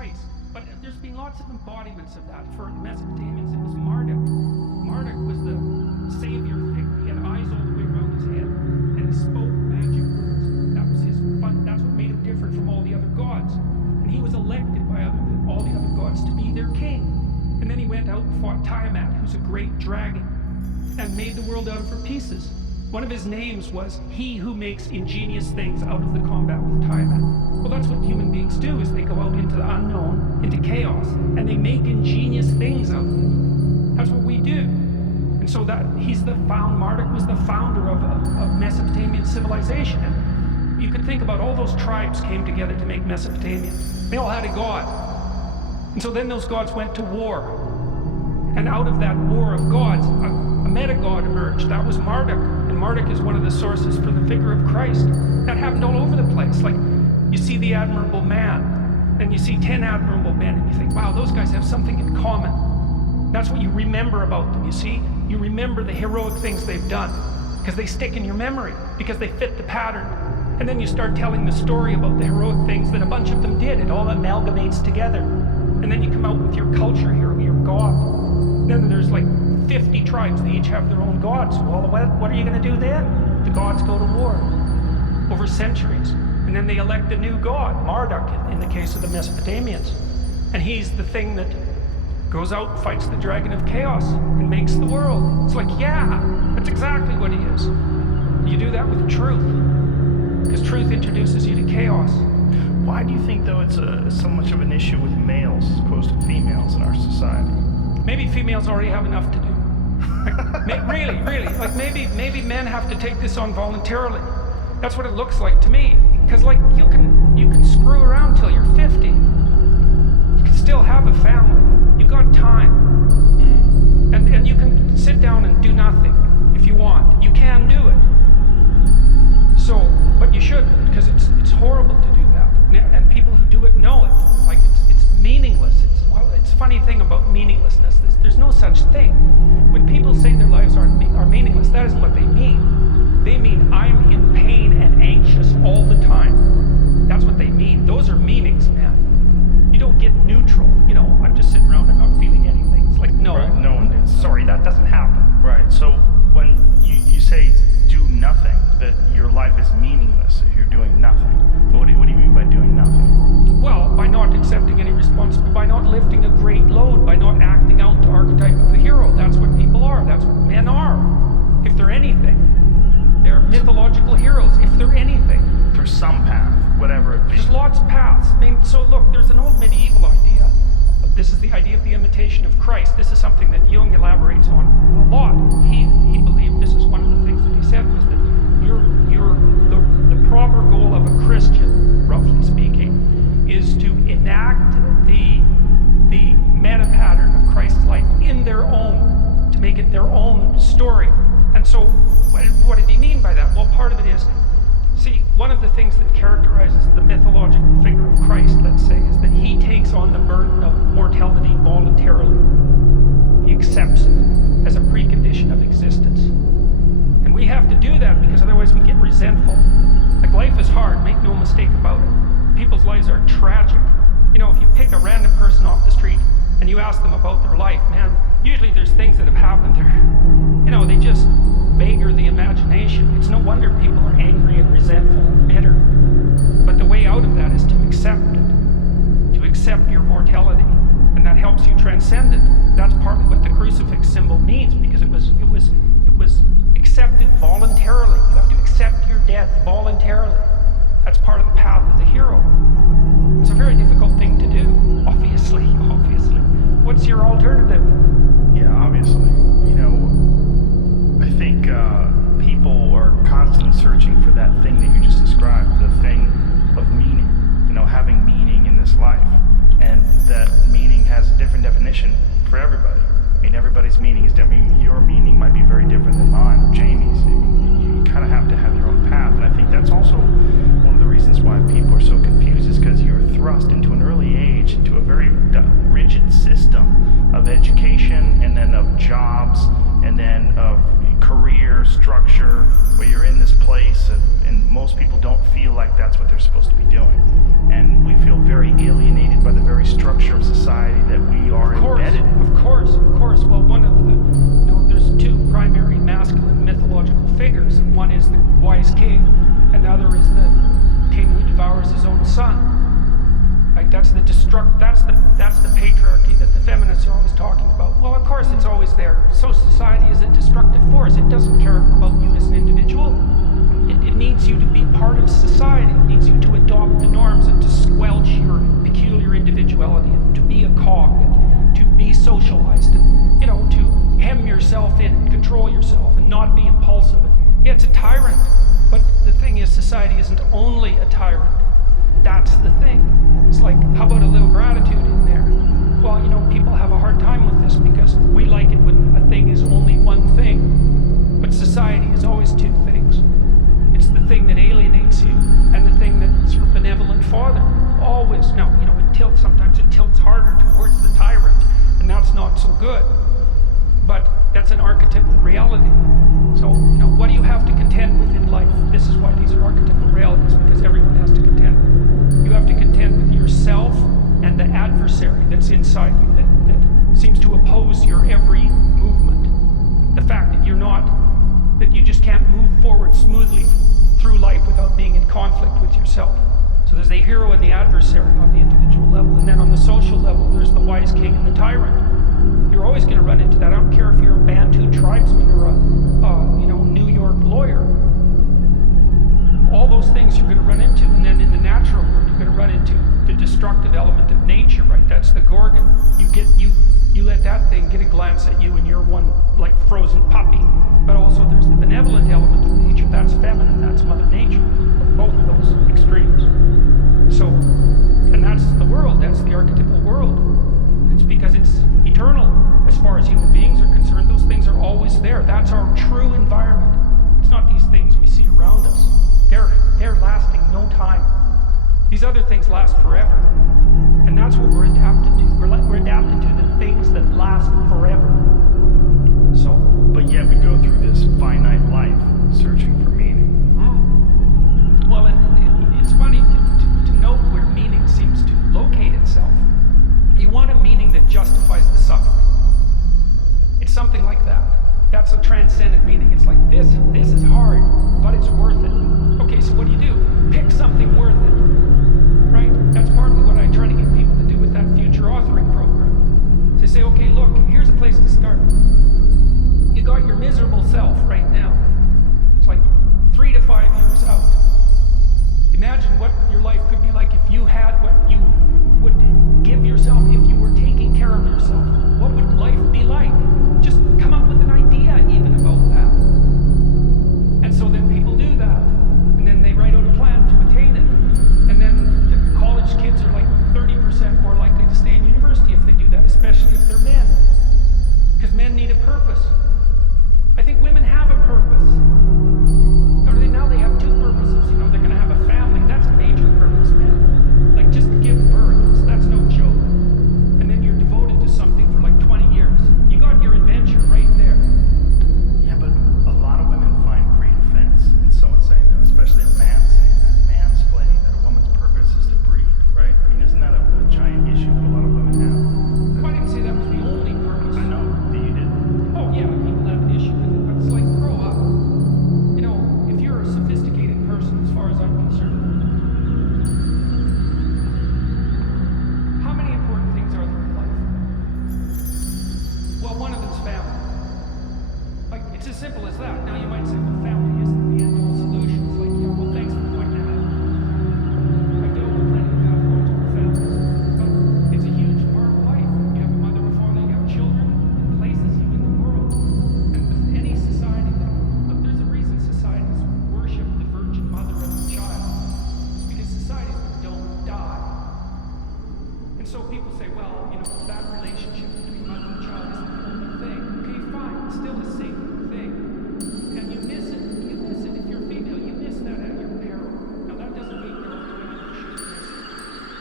Christ. But there's been lots of embodiments of that. For Mesopotamians, it was Marduk. Marduk was the savior figure. He had eyes all the way around his head, and he spoke magic words. That was his fun. That's what made him different from all the other gods. And he was elected by all the other gods to be their king. And then he went out and fought Tiamat, who's a great dragon, and made the world out of her pieces. One of his names was he who makes ingenious things out of the combat with Tiamat. Well, that's what human beings do, is they go out into the unknown, into chaos, and they make ingenious things out of it. That's what we do. And so that Marduk was the founder of Mesopotamian civilization. And you could think about all those tribes came together to make Mesopotamia. They all had a god. And so then those gods went to war. And out of that war of gods, a meta-god emerged. That was Marduk. And Marduk is one of the sources for the figure of Christ. That happened all over the place. Like, you see the admirable man, then you see 10 admirable men, and you think, wow, those guys have something in common. That's what you remember about them, you see? You remember the heroic things they've done, because they stick in your memory, because they fit the pattern. And then you start telling the story about the heroic things that a bunch of them did. It all amalgamates together. And then you come out with your culture hero, your god. Then there's like 50 tribes, they each have their own gods. Well, what are you going to do then? The gods go to war over centuries. And then they elect a new god, Marduk, in the case of the Mesopotamians. And he's the thing that goes out and fights the dragon of chaos and makes the world. It's like, yeah, that's exactly what he is. You do that with truth, because truth introduces you to chaos. Why do you think, though, it's so much of an issue with males as opposed to females in our society? Maybe females already have enough to do. Like, really. Like, maybe men have to take this on voluntarily. That's what it looks like to me. Because, like, you can screw around till you're 50. You can still have a family. You got time. And you can sit down and do nothing if you want. You can do it. So, but you shouldn't, because it's horrible to do that. And people who do it know it. Like, it's meaningless. It's a funny thing about meaninglessness. There's no such thing. When people say their lives are meaningless, that isn't what they mean. They mean, I'm in pain and anxious all the time. That's what they mean. Those are meanings, man. You don't get neutral. You know, I'm just sitting around and not feeling anything. It's like, no, right, no one is. Sorry, that doesn't happen. Right, so when you say do nothing, that your life is meaningless if you're doing nothing. What do you mean by doing nothing? Well, by not accepting any responsibility, by not lifting a great load, by not acting out the archetype of the hero. That's what people are. That's what men are. If they're anything. They're mythological heroes, if they're anything. Through some path, whatever it be. There's lots of paths. I mean, so look, there's an old medieval idea. This is the idea of the imitation of Christ. This is something that Jung elaborates on a lot. He believed, this is one of the things that he said, was that the proper goal of a Christian, roughly speaking, is to enact the meta pattern of Christ's life in their own, to make it their own story. And so, what did he mean by that? Well, part of it is, see, one of the things that characterizes the mythological figure of Christ, let's say, is that he takes on the burden of mortality voluntarily. He accepts it as a precondition of existence. And we have to do that because otherwise we get resentful. Like, life is hard, make no mistake about it. People's lives are tragic. You know, if you pick a random person off the street and you ask them about their life, man, usually there's things that have happened there. You know, they just beggar the imagination. It's no wonder people are angry and resentful and bitter. But the way out of that is to accept it, to accept your mortality, and that helps you transcend it. That's partly what the crucifix symbol means, because it was accepted voluntarily. You have to accept your death voluntarily. That's part of the path of the hero. It's a very difficult thing to do, obviously. What's your alternative? Yeah, obviously. You know, I think people are constantly searching for that thing that you just described, the thing of meaning, you know, having meaning in this life. And that meaning has a different definition for everybody. I mean, everybody's meaning is different. I mean, your meaning might be very different than mine or Jamie's. I mean, you kind of have to have your own path. And I think that's also one of the reasons why people are so confused, is because you're thrust into an early age into a very rigid system of education, and then of jobs, and then of career structure, where you're in this place, and most people don't feel like that's what they're supposed to be doing. And we feel very alienated by the very structure of society that we are embedded in. Of course. Well, one of the, there's two primary masculine mythological figures. One is the wise king, and the other is the king who devours his own son. Right? That's the patriarchy that the feminists are always talking about. Well, of course, it's always there. So society is a destructive force. It doesn't care about you as an individual. It needs you to be part of society. It needs you to adopt the norms and to squelch your peculiar individuality and to be a cog and to be socialized and, to hem yourself in and control yourself and not be impulsive. Yeah, it's a tyrant. But the thing is, society isn't only a tyrant. That's the thing. It's like, how about a little gratitude in there? Well, people have a hard time with this because we like it when a thing is only one thing. But society is always two things. It's the thing that alienates you and the thing that's your benevolent father. Always. Now, sometimes it tilts harder towards the tyrant, and that's not so good. But that's an archetypal reality. So, what do you have to contend with in life? This is why these are archetypal realities, because everyone has to contend with them. You have to contend with yourself and the adversary that's inside you that seems to oppose your every movement. The fact that that you just can't move forward smoothly through life without being in conflict with yourself. So there's the hero and the adversary on the individual level. And then on the social level, there's the wise king and the tyrant. You're always going to run into that. I don't care if you're a Bantu tribesman or a New York lawyer. All those things you're going to run into. And then in the natural world, you're going to run into the destructive element of nature, right? That's the Gorgon. You let that thing get a glance at you and you're one like frozen puppy. But also there's the benevolent element of nature. That's feminine, that's Mother Nature. Both of those extremes. So, and that's the world, that's the archetypal world. It's because it's eternal as far as human beings are concerned. Those things are always there. That's our true environment. It's not these things we see around us. They're lasting no time. These other things last forever. And that's what we're adapted to. We're adapted to the things that last forever. So, but yet we go through this finite life searching for meaning. Well, and it's funny to note where meaning seems to locate itself. You want a meaning that justifies the suffering. It's something like that. That's a transcendent meaning. It's like, this is hard, but it's worth it. Okay, so what do? Pick something worth it. Right? That's partly what I try to get people to do with that future authoring program. They say, okay, look, here's a place to start. You got your miserable self right now. It's like 3 to 5 years out. Imagine what your life could be like if you had what you would give yourself if you were taking care of yourself. What would life be like? Just come up with an idea even about that. And so then people do that. And then they write out a plan to attain it. And then the college kids are like 30% more likely to stay in university if they do that, especially if they're men. Because men need a purpose. I think women have a purpose. Now they have 2 purposes. They're going to have a family. That's a major purpose, man. Like, just give birth. So that's no joke. And then you're devoted to something for like 20 years. You got your adventure right there. Yeah, but a lot of women find great offense in someone saying that, especially a man saying that, mansplaining that a woman's purpose is to breed, right? I mean, isn't that a giant issue that a lot of women have? I didn't say that was the only purpose. I know that you did. Oh, yeah, people have an issue with it, but it's like, grow up. If you're a sophisticated person, as far as I'm concerned, how many important things are there in life? Well, one of them's family. Like, it's as simple as that. Now, you might say, well, family isn't the end-all solution. It's like, yeah, well, thanks for pointing that out. I've dealt with plenty of pathological families, but it's a huge part of life. You have a mother and a father, you have children, it places you in the world. And with any society look, there's a reason societies worship the Virgin Mother of the Child. It's because societies that don't die. And so people say, well, that relationship between mother and child isn't the only thing. Okay, fine, it's still a sacred thing. And you miss it. You miss it. If you're female, you miss that at your peril. Now, that doesn't mean there aren't women who should miss it.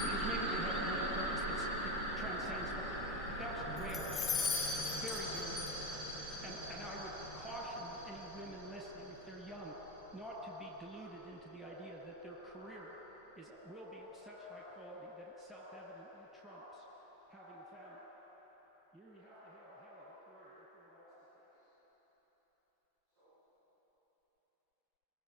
Because maybe they have another purpose that transcends that. But that's rare. Very rare. And I would caution any women listening, if they're young, not to be deluded into the idea that their career will be of such high quality that it self-evidently trumps